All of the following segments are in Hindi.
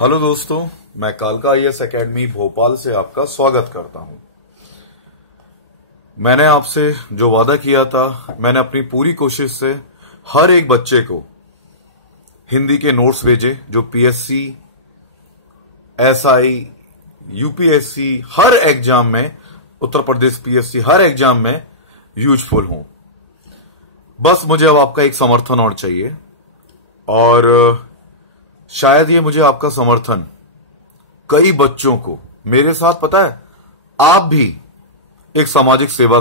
हेलो दोस्तों, मैं कालका आईएएस एकेडमी भोपाल से आपका स्वागत करता हूं। मैंने आपसे जो वादा किया था, मैंने अपनी पूरी कोशिश से हर एक बच्चे को हिंदी के नोट्स भेजे जो पीएससी, एसआई, यूपीएससी हर एग्जाम में, उत्तर प्रदेश पीएससी हर एग्जाम में यूजफुल हों। बस मुझे अब आपका एक समर्थन और चाहिए, और शायद ये मुझे आपका समर्थन कई बच्चों को, मेरे साथ पता है, आप भी एक सामाजिक सेवा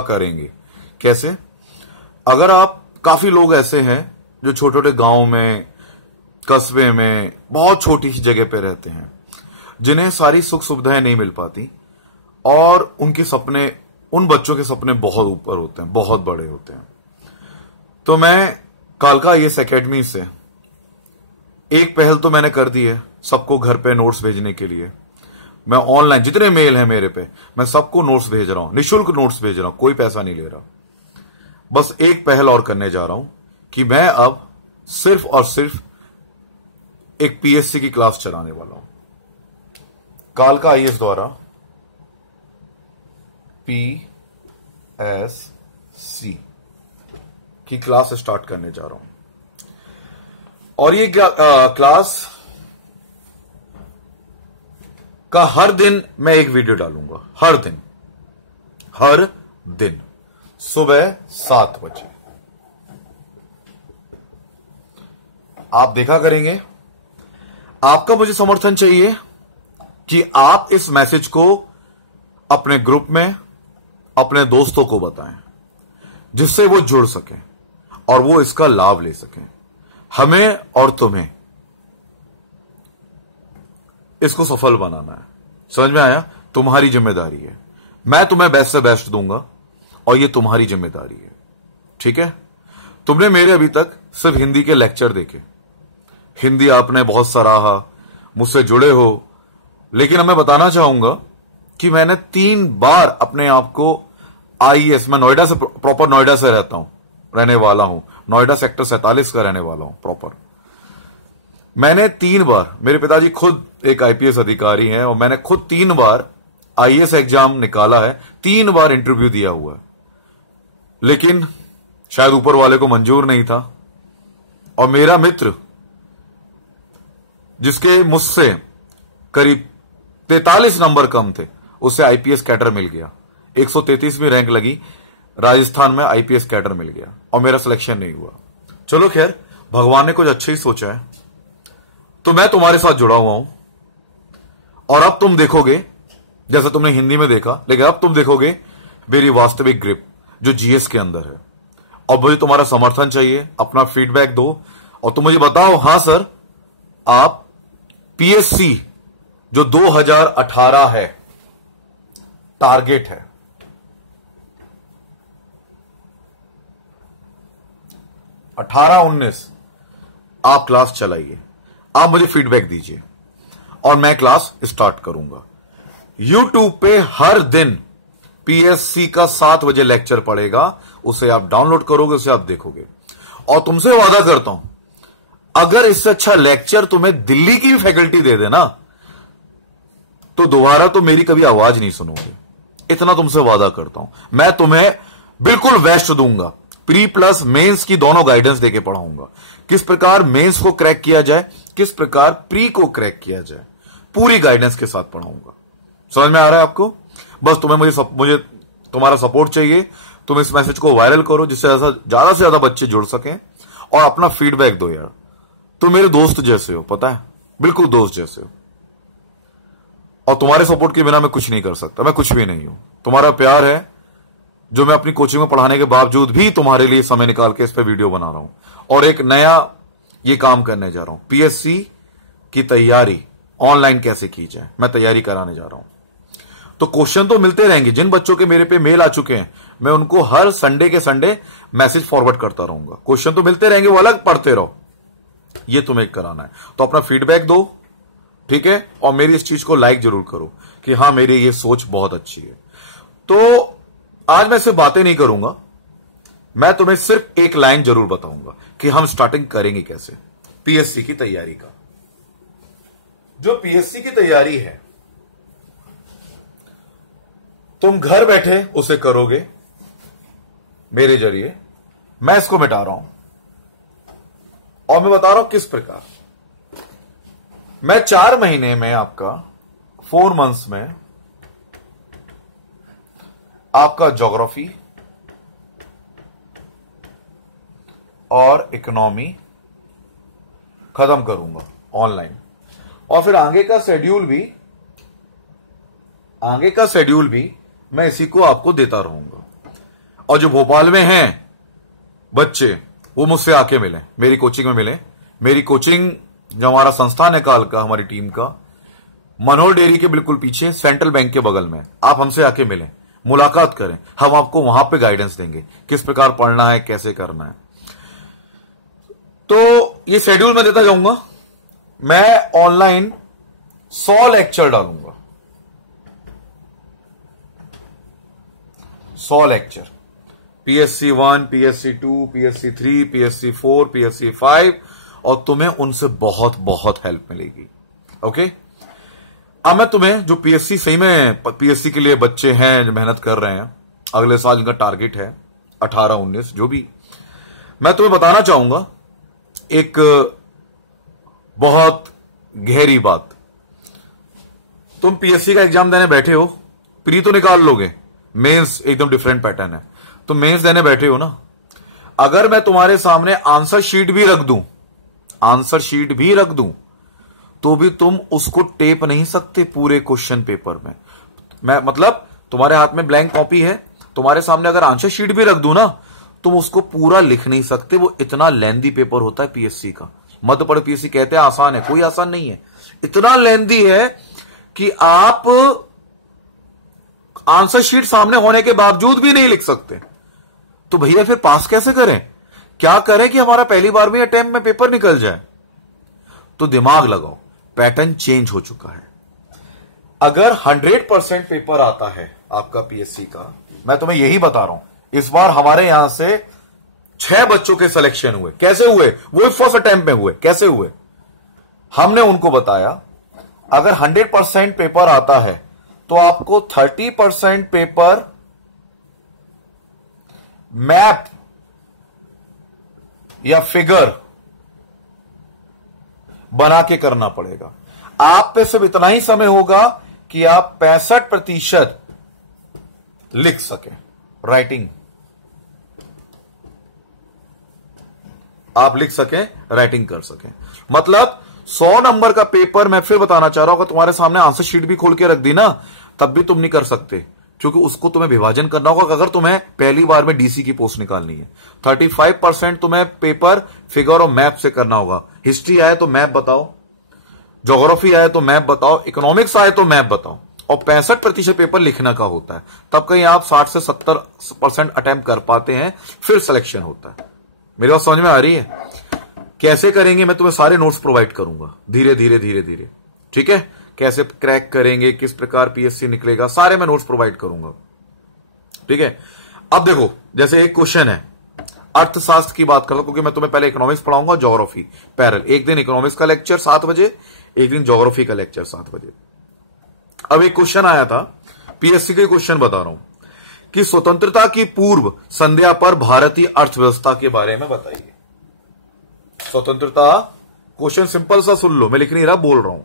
करेंगे। कैसे? अगर आप, काफी लोग ऐसे हैं जो छोटे छोटे गांव में, कस्बे में, बहुत छोटी सी जगह पे रहते हैं, जिन्हें सारी सुख सुविधाएं नहीं मिल पाती, और उनके सपने, उन बच्चों के सपने बहुत ऊपर होते हैं, बहुत बड़े होते हैं। तो मैं कालका आईएएस एकेडमी से एक पहल तो मैंने कर दी है, सबको घर पे नोट्स भेजने के लिए। मैं ऑनलाइन जितने मेल हैं मेरे पे, मैं सबको नोट्स भेज रहा हूं, निःशुल्क नोट्स भेज रहा हूं, कोई पैसा नहीं ले रहा। बस एक पहल और करने जा रहा हूं कि मैं अब सिर्फ और सिर्फ एक पीएससी की क्लास चलाने वाला हूं। कालका आईएएस द्वारा पीएससी की क्लास स्टार्ट करने जा रहा हूं, और ये क्लास का हर दिन मैं एक वीडियो डालूंगा। हर दिन सुबह 7 बजे आप देखा करेंगे। आपका मुझे समर्थन चाहिए कि आप इस मैसेज को अपने ग्रुप में अपने दोस्तों को बताएं, जिससे वो जुड़ सकें और वो इसका लाभ ले सकें। हमें और तुम्हें इसको सफल बनाना है। समझ में आया? तुम्हारी जिम्मेदारी है। मैं तुम्हें बेस्ट से बेस्ट दूंगा, और ये तुम्हारी जिम्मेदारी है। ठीक है? तुमने मेरे अभी तक सिर्फ हिंदी के लेक्चर देखे, हिंदी आपने बहुत सराहा, मुझसे जुड़े हो, लेकिन मैं बताना चाहूंगा कि मैंने 3 बार अपने आप को आईएएस, मैं नोएडा से, प्रॉपर नोएडा से रहने वाला हूं, नोएडा सेक्टर 47 का रहने वाला हूं प्रॉपर। मैंने 3 बार, मेरे पिताजी खुद एक आईपीएस अधिकारी हैं, और मैंने खुद 3 बार आईएएस एग्जाम निकाला है, 3 बार इंटरव्यू दिया हुआ है, लेकिन शायद ऊपर वाले को मंजूर नहीं था। और मेरा मित्र, जिसके मुझसे करीब 43 नंबर कम थे, उसे आईपीएस कैडर मिल गया। 133वीं रैंक लगी राजस्थान में, आईपीएस कैडर मिल गया, और मेरा सिलेक्शन नहीं हुआ। चलो खैर, भगवान ने कुछ अच्छा ही सोचा है। तो मैं तुम्हारे साथ जुड़ा हुआ हूं, और अब तुम देखोगे, जैसे तुमने हिंदी में देखा, लेकिन अब तुम देखोगे मेरी वास्तविक ग्रिप जो जीएस के अंदर है। और मुझे तुम्हारा समर्थन चाहिए, अपना फीडबैक दो, और तुम मुझे बताओ, हां सर, आप पीएससी जो 2018 है, टारगेट है, 18-19 आप क्लास चलाइए, आप मुझे फीडबैक दीजिए, और मैं क्लास स्टार्ट करूंगा। YouTube पे हर दिन पीएससी का 7 बजे लेक्चर पड़ेगा, उसे आप डाउनलोड करोगे, उसे आप देखोगे, और तुमसे वादा करता हूं, अगर इससे अच्छा लेक्चर तुम्हें दिल्ली की भी फैकल्टी दे देना, तो दोबारा तो मेरी कभी आवाज नहीं सुनोगे। इतना तुमसे वादा करता हूं। मैं तुम्हें बिल्कुल बेस्ट दूंगा, प्री प्लस मेंस की दोनों गाइडेंस देके पढ़ाऊंगा। किस प्रकार मेंस को क्रैक किया जाए, किस प्रकार प्री को क्रैक किया जाए, पूरी गाइडेंस के साथ पढ़ाऊंगा। समझ में आ रहा है आपको? बस तुम्हें मुझे तुम्हारा सपोर्ट चाहिए। तुम इस मैसेज को वायरल करो, जिससे ज्यादा से ज्यादा बच्चे जुड़ सकें, और अपना फीडबैक दो यार। तुम मेरे दोस्त जैसे हो, पता है, बिल्कुल दोस्त जैसे हो, और तुम्हारे सपोर्ट के बिना मैं कुछ नहीं कर सकता। मैं कुछ भी नहीं हूं। तुम्हारा प्यार है जो मैं अपनी कोचिंग में पढ़ाने के बावजूद भी तुम्हारे लिए समय निकाल के इस पे वीडियो बना रहा हूं, और एक नया ये काम करने जा रहा हूं। पीएससी की तैयारी ऑनलाइन कैसे की जाए, मैं तैयारी कराने जा रहा हूं। तो क्वेश्चन तो मिलते रहेंगे। जिन बच्चों के मेरे पे मेल आ चुके हैं, मैं उनको हर संडे के संडे मैसेज फॉरवर्ड करता रहूंगा। क्वेश्चन तो मिलते रहेंगे, वो अलग पढ़ते रहो। ये तुम्हें कराना है, तो अपना फीडबैक दो, ठीक है? और मेरी इस चीज को लाइक जरूर करो कि हां, मेरी ये सोच बहुत अच्छी है। तो आज मैं सिर्फ बातें नहीं करूंगा, मैं तुम्हें सिर्फ एक लाइन जरूर बताऊंगा कि हम स्टार्टिंग करेंगे कैसे। पीएससी की तैयारी का। जो पीएससी की तैयारी है तुम घर बैठे उसे करोगे मेरे जरिए। मैं इसको मिटा रहा हूं और मैं बता रहा हूं किस प्रकार। मैं 4 महीने में आपका 4 मंथ्स में आपका ज्योग्राफी और इकोनॉमी खत्म करूंगा ऑनलाइन, और फिर आगे का शेड्यूल भी मैं इसी को आपको देता रहूंगा। और जो भोपाल में हैं बच्चे वो मुझसे आके मिले, मेरी कोचिंग में मिले। मेरी कोचिंग जो हमारा संस्थान है काल का, हमारी टीम का, मनोहर डेयरी के बिल्कुल पीछे सेंट्रल बैंक के बगल में। आप हमसे आके मिलें, मुलाकात करें, हम आपको वहां पे गाइडेंस देंगे किस प्रकार पढ़ना है, कैसे करना है। तो ये शेड्यूल मैं देता जाऊंगा। मैं ऑनलाइन 100 लेक्चर डालूंगा, 100 lecture, PSC 1, PSC 2, PSC 3, PSC 4, PSC 5, और तुम्हें उनसे बहुत बहुत हेल्प मिलेगी। ओके, अब मैं तुम्हें जो पीएससी, सही में पीएससी के लिए बच्चे हैं जो मेहनत कर रहे हैं, अगले साल इनका टारगेट है 18-19 जो भी, मैं तुम्हें बताना चाहूंगा एक बहुत गहरी बात। तुम पीएससी का एग्जाम देने बैठे हो, प्री तो निकाल लोगे, मेंस एकदम डिफरेंट पैटर्न है। तुम मेंस देने बैठे हो ना, अगर मैं तुम्हारे सामने आंसर शीट भी रख दूं तो भी तुम उसको टेप नहीं सकते पूरे क्वेश्चन पेपर में। मैं मतलब तुम्हारे हाथ में ब्लैंक कॉपी है, तुम्हारे सामने अगर आंसर शीट भी रख दूं ना, तुम उसको पूरा लिख नहीं सकते। वो इतना लेंदी पेपर होता है पीएससी का। मध्य प्रदेश पीएससी कहते हैं आसान है, कोई आसान नहीं है। इतना लेंदी है कि आप आंसर शीट सामने होने के बावजूद भी नहीं लिख सकते। तो भैया फिर पास कैसे करें? क्या करें कि हमारा पहली बार में अटेम्प्ट में पेपर निकल जाए? तो दिमाग लगाओ, पैटर्न चेंज हो चुका है। अगर 100% पेपर आता है आपका पीएससी का, मैं तुम्हें यही बता रहा हूं, इस बार हमारे यहां से 6 बच्चों के सिलेक्शन हुए। कैसे हुए? वो फर्स्ट अटेम्प्ट में हुए। कैसे हुए? हमने उनको बताया अगर 100% पेपर आता है तो आपको 30% पेपर मैप या फिगर बना के करना पड़ेगा। आप पे सिर्फ इतना ही समय होगा कि आप 65% लिख सकें, राइटिंग आप लिख सकें, राइटिंग कर सकें। मतलब 100 नंबर का पेपर, मैं फिर बताना चाह रहा हूं, अगर तुम्हारे सामने आंसर शीट भी खोल के रख दी ना, तब भी तुम नहीं कर सकते, क्योंकि उसको तुम्हें विभाजन करना होगा। अगर तुम्हें पहली बार में डीसी की पोस्ट निकालनी है, 35% तुम्हें पेपर फिगर और मैप से करना होगा। हिस्ट्री आए तो मैप बताओ, ज्योग्राफी आए तो मैप बताओ, इकोनॉमिक्स आए तो मैप बताओ, और 65% पेपर लिखने का होता है। तब कहीं आप 60 से 70% अटेम्प्ट कर पाते हैं, फिर सिलेक्शन होता है। मेरी बात समझ में आ रही है? कैसे करेंगे मैं तुम्हें सारे नोट्स प्रोवाइड करूंगा, धीरे धीरे धीरे धीरे, ठीक है? कैसे क्रैक करेंगे, किस प्रकार पीएससी निकलेगा, सारे मैं नोट्स प्रोवाइड करूंगा, ठीक है? अब देखो, जैसे एक क्वेश्चन है, अर्थशास्त्र की बात करता हूं, क्योंकि मैं तुम्हें पहले इकोनॉमिक्स पढ़ाऊंगा, ज्योग्राफी पैरेलल। एक दिन इकोनॉमिक्स का लेक्चर 7 बजे, एक दिन ज्योग्राफी का लेक्चर 7 बजे। अब एक क्वेश्चन आया था, पीएससी का क्वेश्चन बता रहा हूं कि स्वतंत्रता की पूर्व संध्या पर भारतीय अर्थव्यवस्था के बारे में बताइए। स्वतंत्रता, क्वेश्चन सिंपल सा सुन लो, मैं लिख नहीं रहा, बोल रहा हूं।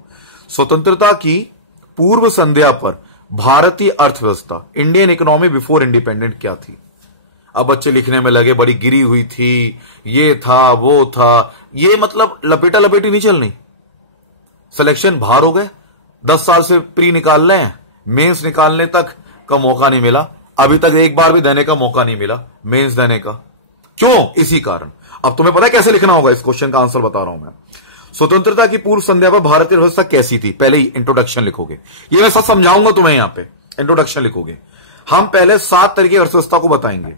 स्वतंत्रता की पूर्व संध्या पर भारतीय अर्थव्यवस्था, इंडियन इकोनॉमी बिफोर इंडिपेंडेंट, क्या थी? अब बच्चे लिखने में लगे, बड़ी गिरी हुई थी, ये था, वो था। ये मतलब लपेटा लपेटी नहीं चलनी। सिलेक्शन बाहर हो गए, 10 साल से प्री निकाल रहे हैं, मेंस निकालने तक का मौका नहीं मिला। अभी तक एक बार भी देने का मौका नहीं मिला मेंस देने का। क्यों? इसी कारण। अब तुम्हें पता है कैसे लिखना होगा? इस क्वेश्चन का आंसर बता रहा हूं मैं। स्वतंत्रता की पूर्व संध्या पर भारतीय अर्थव्यवस्था कैसी थी? पहले ही इंट्रोडक्शन लिखोगे, ये मैं सब समझाऊंगा तुम्हें। यहां पे इंट्रोडक्शन लिखोगे। हम पहले 7 तरीके की अर्थव्यवस्था को बताएंगे।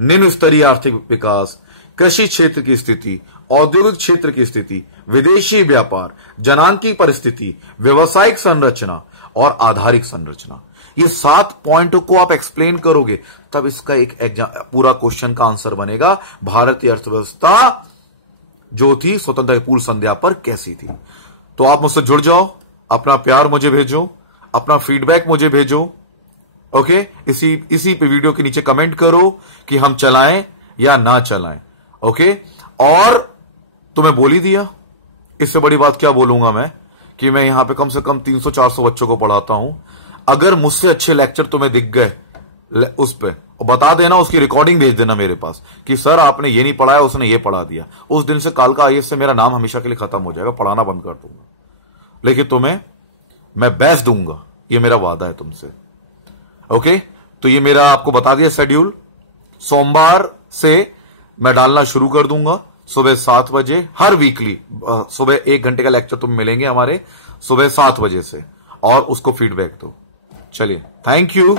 निम्न स्तरीय आर्थिक विकास, कृषि क्षेत्र की स्थिति, औद्योगिक क्षेत्र की स्थिति, विदेशी व्यापार, जनांकी परिस्थिति, व्यवसायिक संरचना और आधारिक संरचना। ये 7 पॉइंट को आप एक्सप्लेन करोगे, तब इसका एक पूरा क्वेश्चन का आंसर बनेगा। भारतीय अर्थव्यवस्था जो थी स्वतंत्रता की पूर्व संध्या पर कैसी थी। तो आप मुझसे जुड़ जाओ, अपना प्यार मुझे भेजो, अपना फीडबैक मुझे भेजो। ओके, इसी पे वीडियो के नीचे कमेंट करो कि हम चलाएं या ना चलाएं। ओके, और तुम्हें बोल ही दिया, इससे बड़ी बात क्या बोलूंगा मैं, कि मैं यहां पे कम से कम 300-400 बच्चों को पढ़ाता हूं। अगर मुझसे अच्छे लेक्चर तुम्हें दिख गए उस पे, और बता देना, उसकी रिकॉर्डिंग भेज देना मेरे पास कि सर आपने ये नहीं पढ़ाया, उसने ये पढ़ा दिया। उस दिन से कालका आईएएस से मेरा नाम हमेशा के लिए खत्म हो जाएगा, पढ़ाना बंद कर दूंगा। लेकिन तुम्हें मैं बेस्ट दूंगा, ये मेरा वादा है तुमसे। ओके, तो ये मेरा आपको बता दिया शेड्यूल। सोमवार से मैं डालना शुरू कर दूंगा सुबह 7 बजे, हर वीकली सुबह 1 घंटे का लेक्चर तुम मिलेंगे हमारे सुबह 7 बजे से, और उसको फीडबैक दो। चलिए, थैंक यू।